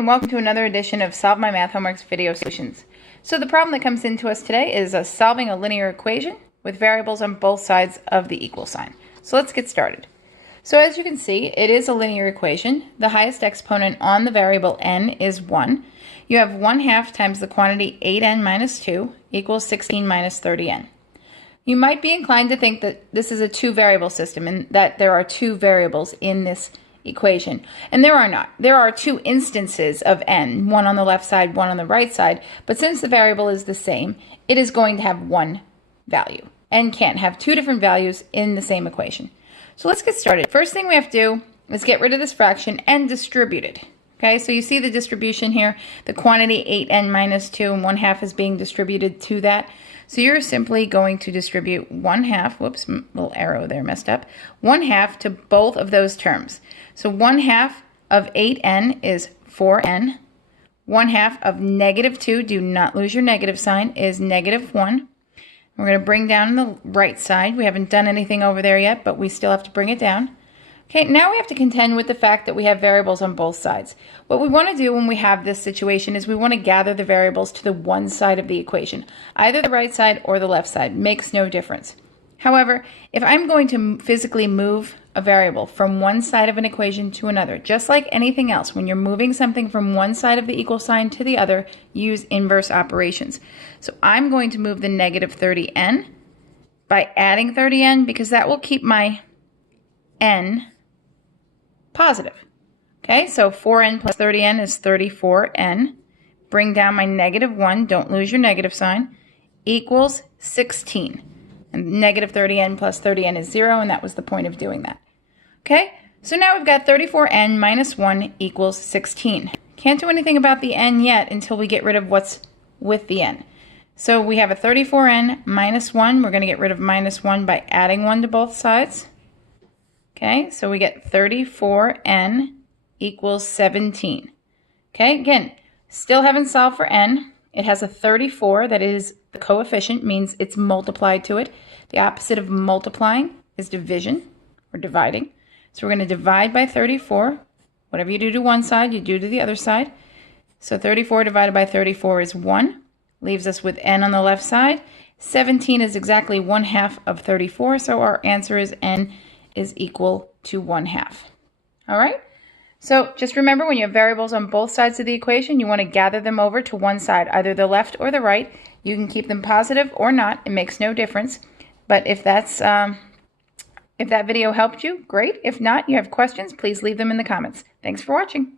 and welcome to another edition of Solve My Math Homework's Video Solutions. So the problem that comes into us today is solving a linear equation with variables on both sides of the equal sign. So let's get started. So as you can see, it is a linear equation. The highest exponent on the variable n is 1. You have 1/2 times the quantity 8n minus 2 equals 16 minus 30n. You might be inclined to think that this is a two-variable system and that there are two variables in this equation. And there are not. There are two instances of n, one on the left side, one on the right side, but since the variable is the same, it is going to have one value. N can't have two different values in the same equation. So let's get started. First thing we have to do is get rid of this fraction and distribute it. Okay, so you see the distribution here. The quantity 8n minus 2 and 1/2 is being distributed to that. So you're simply going to distribute 1/2, whoops, little arrow there messed up, 1/2 to both of those terms. So 1/2 of 8n is 4n. 1/2 of negative 2, do not lose your negative sign, is negative 1. We're going to bring down the right side. We haven't done anything over there yet, but we still have to bring it down. Okay, now we have to contend with the fact that we have variables on both sides. What we want to do when we have this situation is we want to gather the variables to the one side of the equation. Either the right side or the left side makes no difference. However, if I'm going to physically move a variable from one side of an equation to another, just like anything else, when you're moving something from one side of the equal sign to the other, use inverse operations. So I'm going to move the negative 30n by adding 30n because that will keep my n positive. Okay, so 4n plus 30n is 34n. Bring down my negative 1, don't lose your negative sign, equals 16. And negative 30n plus 30n is 0, and that was the point of doing that. Okay, so now we've got 34n minus 1 equals 16. Can't do anything about the n yet until we get rid of what's with the n. So we have a 34n minus 1. We're going to get rid of minus 1 by adding 1 to both sides. Okay, so we get 34n equals 17. Okay, again, still haven't solved for n. It has a 34, that is the coefficient, means it's multiplied to it. The opposite of multiplying is division, or dividing. So we're going to divide by 34. Whatever you do to one side, you do to the other side. So 34 divided by 34 is 1. Leaves us with n on the left side. 17 is exactly 1/2 of 34, so our answer is n is equal to 1/2. All right? So just remember, when you have variables on both sides of the equation, you want to gather them over to one side, either the left or the right. You can keep them positive or not. It makes no difference. But if that video helped you, great. If not, you have questions, please leave them in the comments. Thanks for watching.